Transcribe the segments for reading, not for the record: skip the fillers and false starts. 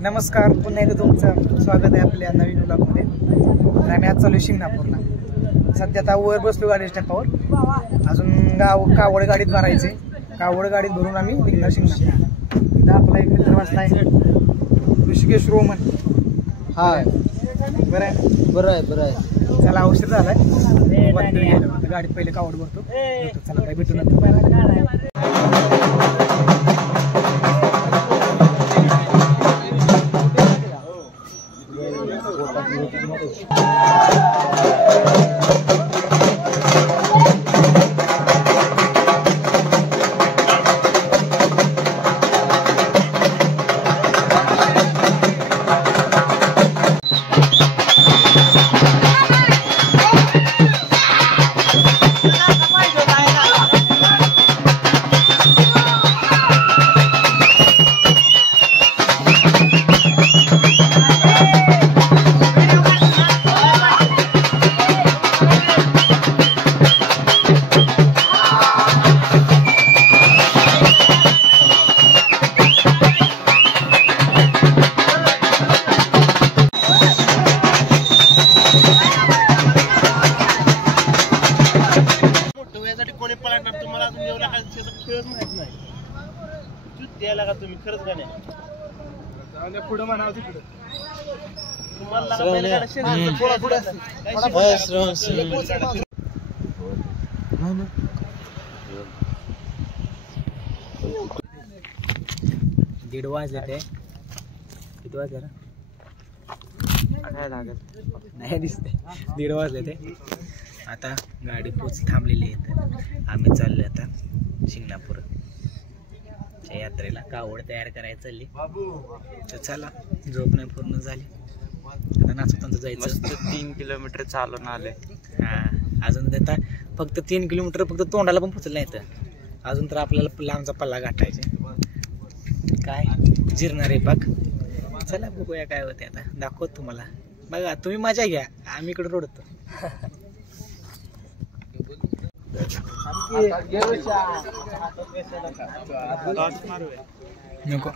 नमस्कार, पुन्हा एकदा तुमचं स्वागत आहे आपल्या नवीन व्लॉगमध्ये. तर आम्ही आज चालू शिंगणापूरला. सध्या आता वर बसलो गाडी स्टॅपावर. अजून कावड गाडीत भरायचे. कावड गाडीत भरून आम्ही निघणार शिंगणापूर. इथं आपला एक मित्र बसलाय, ऋषिकेश रोमन. हा, बरं आहे. बरं आहे, बरं आहे. चला, औषध झालाय. गाडीत पहिले कावड भरतो. चला, काय भेटू नंतर. तुम्ही खरंच गाणे पुढे म्हणावं तिकडे दीड वाजले ते. किती वाजले नाही दिसते. 1:30 वाजले ते. आता गाडी पोच थांबलेली आहे. आम्ही चाललोय आता शिंगणापूर यात्रेला. कावड तयार करायला चालली. तर चला, झोप नाही पूर्ण झाली. आता नाचतांचं जायचं. 3 किलोमीटर चालून आले. हा, अजून आता फक्त 3 किलोमीटर फक्त तोंडाला पण पोचलं नाही. तर अजून तर आपल्याला लांबचा पल्ला गाठायचा. काय जिरणार आहे पाक. चला बघूया काय होते. आता दाखवत तुम्हाला. बघा, तुम्ही मजा घ्या, आम्ही इकडे रोडतो. नको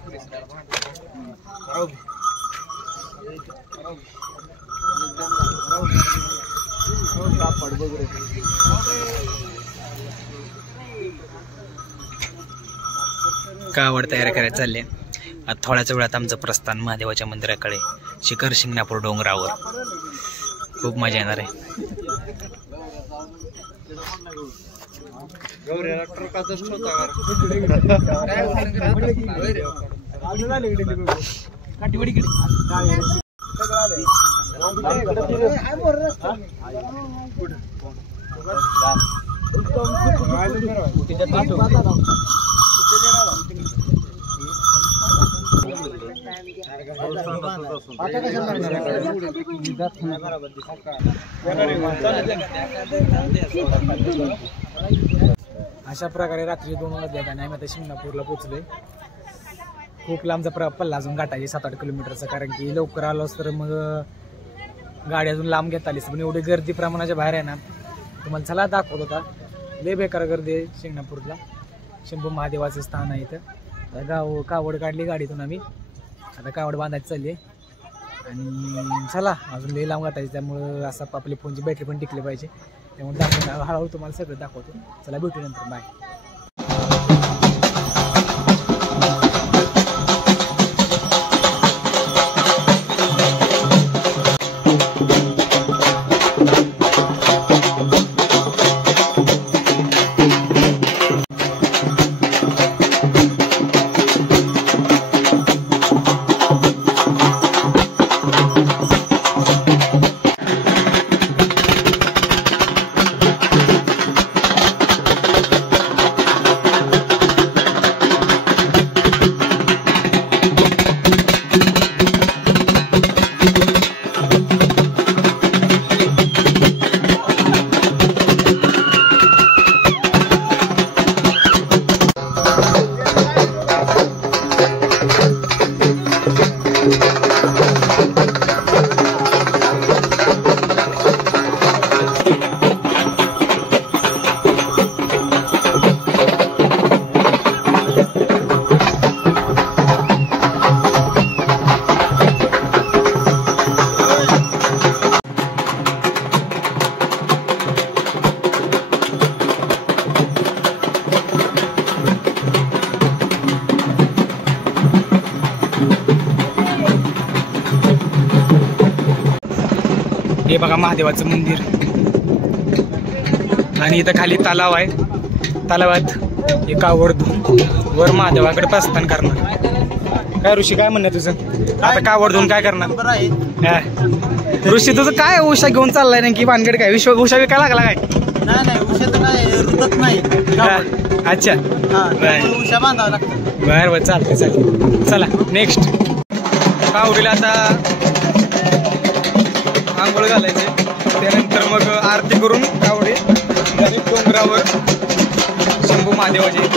कावड तयार करायला चालले. आता थोड्याच वेळात आमचं प्रस्थान महादेवाच्या मंदिराकडे शिखर शिंगणापूर डोंगरावर. खूप मजा येणार आहे. अशा प्रकारे रात्री 2 वाजले आणि आम्ही आता शिंगणापूरला पोचलोय. खूप लांबचा पल्ला अजून गाठायचे, 7-8 किलोमीटरचा. कारण की लवकर आलोच तर मग गाडी अजून लांब घेता आलीस. पण एवढी गर्दी प्रमाणाच्या बाहेर आहे ना. तुम्हाला चला दाखवत होता. लय बेकार गर्दी आहे शिंगणापूरला. शंभू महादेवाचं स्थान आहे इथं. कावड काढली गाडीतून आम्ही. आता कावड बांधायची चालली आहे. आणि चला, अजून लय लांब गाठायचं. त्यामुळं असं आपली फोनची बॅटरी पण टिकली पाहिजे. त्यामुळे दाखवतो, हळूहळू तुम्हाला सगळं दाखवतो. चला, भेटू नंतर. बाय. हे बघा महादेवाचं मंदिर आणि इथं खाली तलाव आहे. तलावात एक आवड वर महादेवाकडे प्रस्थान करणार. काय ऋषी काय म्हणणं तुझं? आता कावड धुवून काय करणार? ऋषी तुझं काय उषा घेऊन चाललाय नेमकी भानगड काय? उषा विकायला लागला काय? नाही उषा काय रुतत नाही. अच्छा उषा बांधावं लागतं. बरं चालतंय. चला नेक्स्ट कावडीला आता आंघोळ घालायचे. त्यानंतर मग आरती करून कावडी डोंगरावर शंभू महादेवाची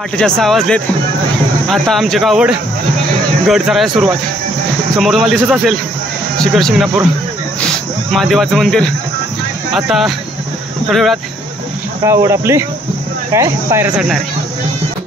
पहाटेच्या 6 वाजलेत. आता आमचे कावड गड चढायला सुरुवात. समोर तुम्हाला दिसत असेल शिखर शिंगणापूर महादेवाचं मंदिर. आता थोड्या वेळात कावड आपली काय पायऱ्या चढणार आहे.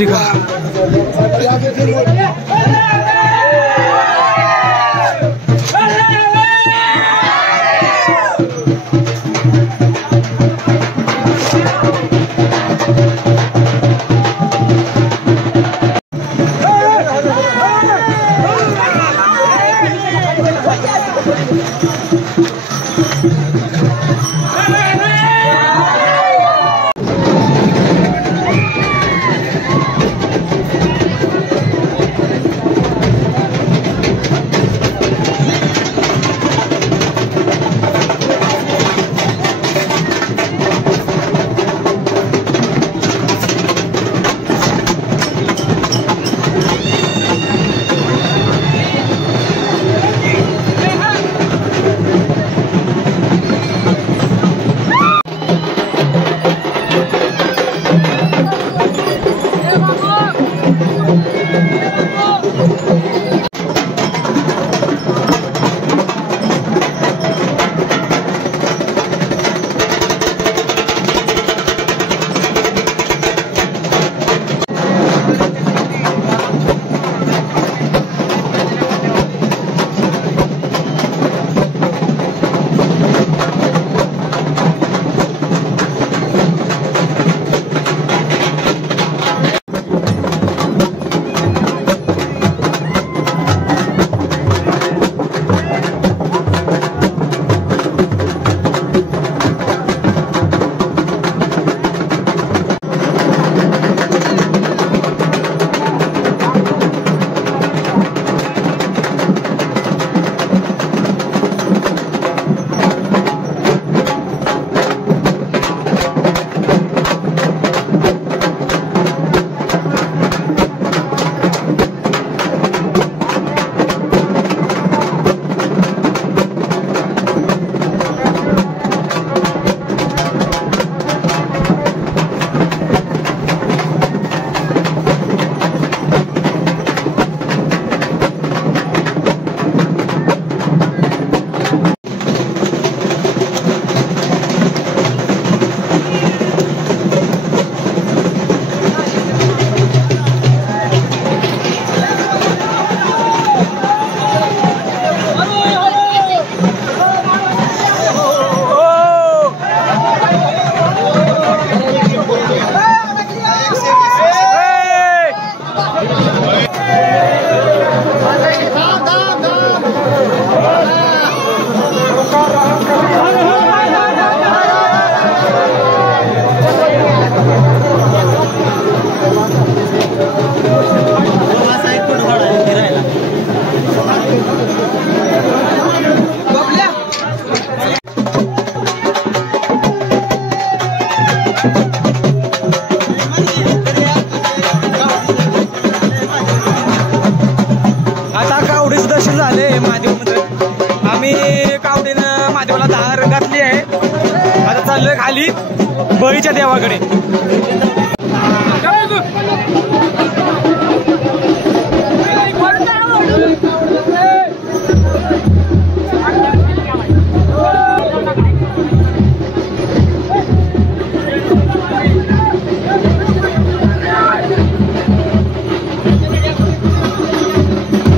भेटली का? खाली बळीच्या देवाकडे.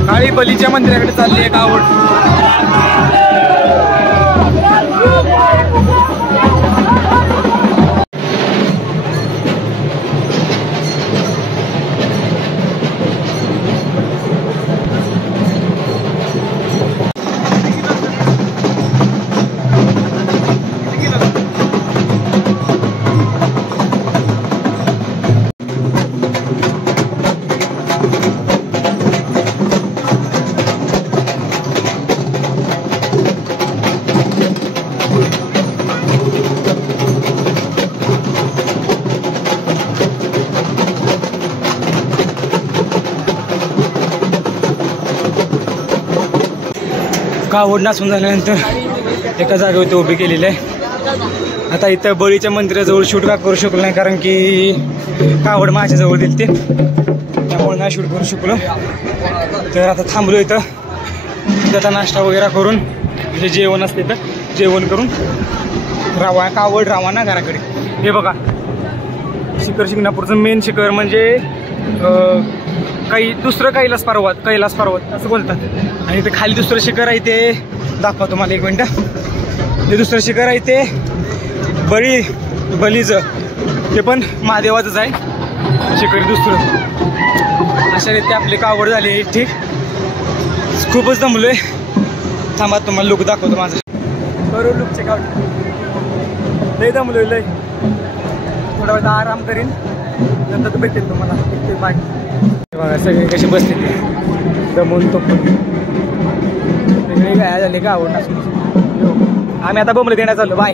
काळी बलीच्या मंदिराकडे चालली आहे कावड. कावड नाचून झाल्यानंतर एका जागेवरती उभी केलेली आहे. आता इथं बळीच्या मंदिराजवळ शूट का करू शकलो नाही, कारण की कावड माझ्याजवळ दिली ते, त्यामुळे नाही शूट करू शकलो. तर आता थांबलो इथं. आता नाश्ता वगैरे करून जे जेवण असते तर जेवण करून कावड रवाना घराकडे. हे बघा शिखर शिंगणापूरचं मेन शिखर म्हणजे दुसरं कैलास पर्वत असं बोलतात. आणि ते खाली दुसरं शिखर आहे ते दाखवा तुम्हाला, एक मिनटं. ते दुसरं शिखर आहे ते बलीचं, ते पण महादेवाचंच आहे शिखर दुसरं. अशा रीती आपली कावड झाली ठीक. खूपच दमलोय. थांबा तुम्हाला लुक दाखवतो माझा. बरोबर लुक चेकआउट. लय दमलोय लय. थोडा वेळ आराम करीन, नंतर भेटेल तुम्हाला. बाय. बघा सगळे कसे बसले ते दमून तोपून. वेगळी काय झाली का आवड नसून. आम्ही आता बोंबले देण्यात चाललो. बाय.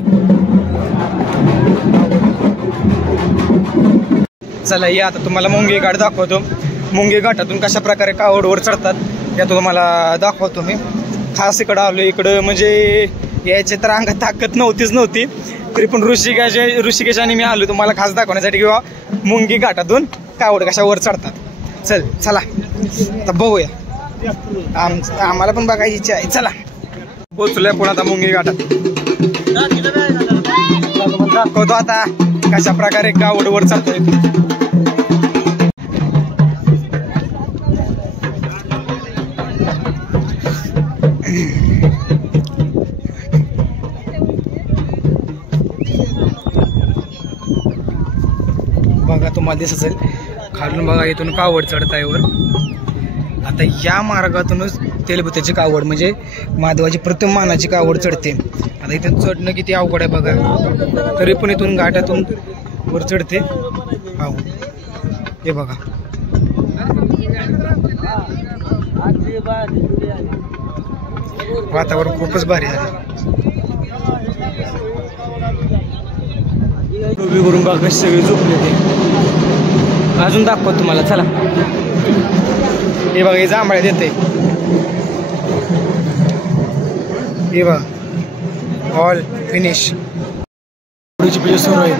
चला या आता तुम्हाला मुंगे घाट दाखवतो. मुंगे घाटातून कशा प्रकारे कावडवर चढतात या तुम्हाला दाखवतो मी. खास इकडं आलो. इकडं म्हणजे यायचे तर अंगात ताकद नव्हती, तरी पण ऋषिकेशाने मी आलो तुम्हाला खास दाखवण्यासाठी किंवा मुंगी घाटातून कावड कशावर चढतात. चला आता बघूया. आम्हाला पण बघायची इच्छा आहे. चला पोचलोय पुन्हा आता मुंगी घाटात. दाखवतो आता कशा प्रकारे कावडवर चढतोय. बघा तुम्हाला दिसत असेल खालून बघा, इथून कावड चढताय वर. आता या मार्गातूनच तेलबुत्याची कावड म्हणजे महादेवाची प्रथम मानाची कावड चढते. आता इथून चढणं किती अवघड आहे बघा, तरी पण इथून घाटातून वर चढते कावड. हे बघा वातावरण खूपच भारी आहे. उभी करून बघा कशी सगळे झोपले ते. अजून दाखवत तुम्हाला. चला हे बघा, हे जांभळ्या देते. हे बघा ऑल फिनिश. पुढची पूजा सुरू आहे.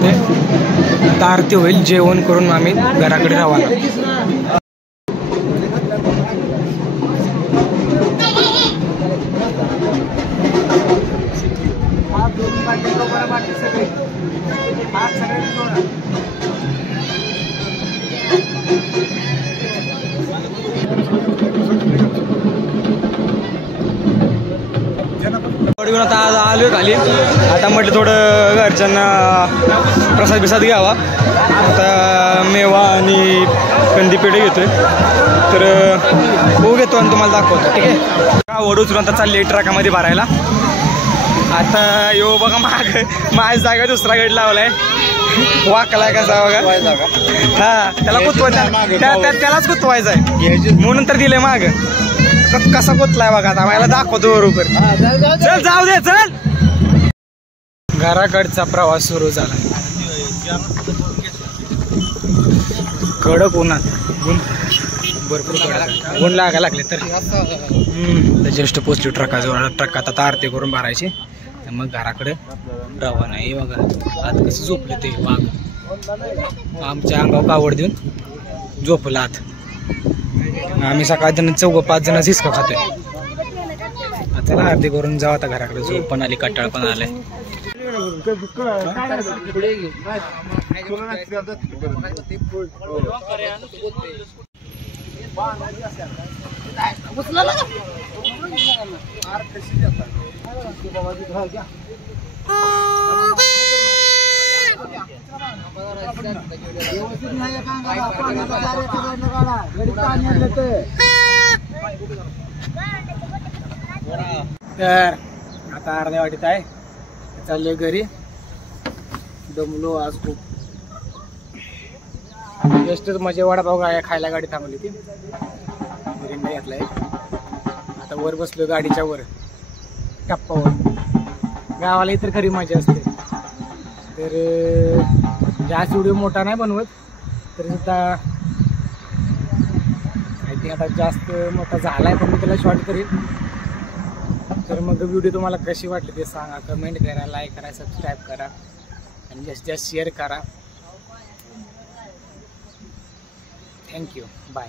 आता आरती होईल. जेवण करून आम्ही घराकडे राहावा. आता आलोय खाली. आता म्हटलं थोडं घरच्यांना प्रसाद बिसाद घ्यावा. आता मेवा आणि कंदीपेढे घेतोय. तर हो घेतो आणि तुम्हाला दाखवतो. ठीक आहे. कावड उचलून आता चालली ट्रकामध्ये भरायला. आता यो बघा माझ्या जागा दुसरा गड लावलाय. वाकलाय कसा बघा. हा त्याला कुतवायचा, त्यालाच कुतवायचा आहे म्हणून तर दिलंय माग. कसा कुतलाय बघा. आता मला दाखवतो बरोबर. चल जाऊ दे चल. घराकडचा प्रवास सुरू झाला. कडक उन्हात भरपूर ऊन लागायला लागले. तर जस्ट पोचली ट्रकाजवळ. ट्रकात आता आरती करून भरायची, मग घराकडे रवाना. हे बघा आता कसं झोपले ते वाघ. आमच्या अंगावर कावड देऊन झोपला आत. आम्ही सकाळ जण 4-5 जण हिसका खातोय. आता आरती करून जाऊ आता घराकडे. झोप पण आली, कंटाळ पण आलाय. तर आता अर्ध्या वाटीत आहे. चाललोय घरी. दमलो आज खूप. जस्टच म्हणजे वडापाव खायला गाडी थांबली ती. मिरिंडा घेतलाय. आता वर बसलो गाडीच्या वर टप्पावर. गावाला इतर खरी मजा असते. तर जास्त व्हिडिओ मोठा नाही बनवत, तरी सुद्धा आय थिंक आता जास्त मोठा झालाय, पण मी त्याला शॉर्ट करीन. तर मग व्हिडिओ तुम्हाला कशी वाटली ते सांगा. कमेंट करा, लाईक करा, सबस्क्राईब करा आणि जास्तीत जास्त शेअर करा. थँक्यू. बाय.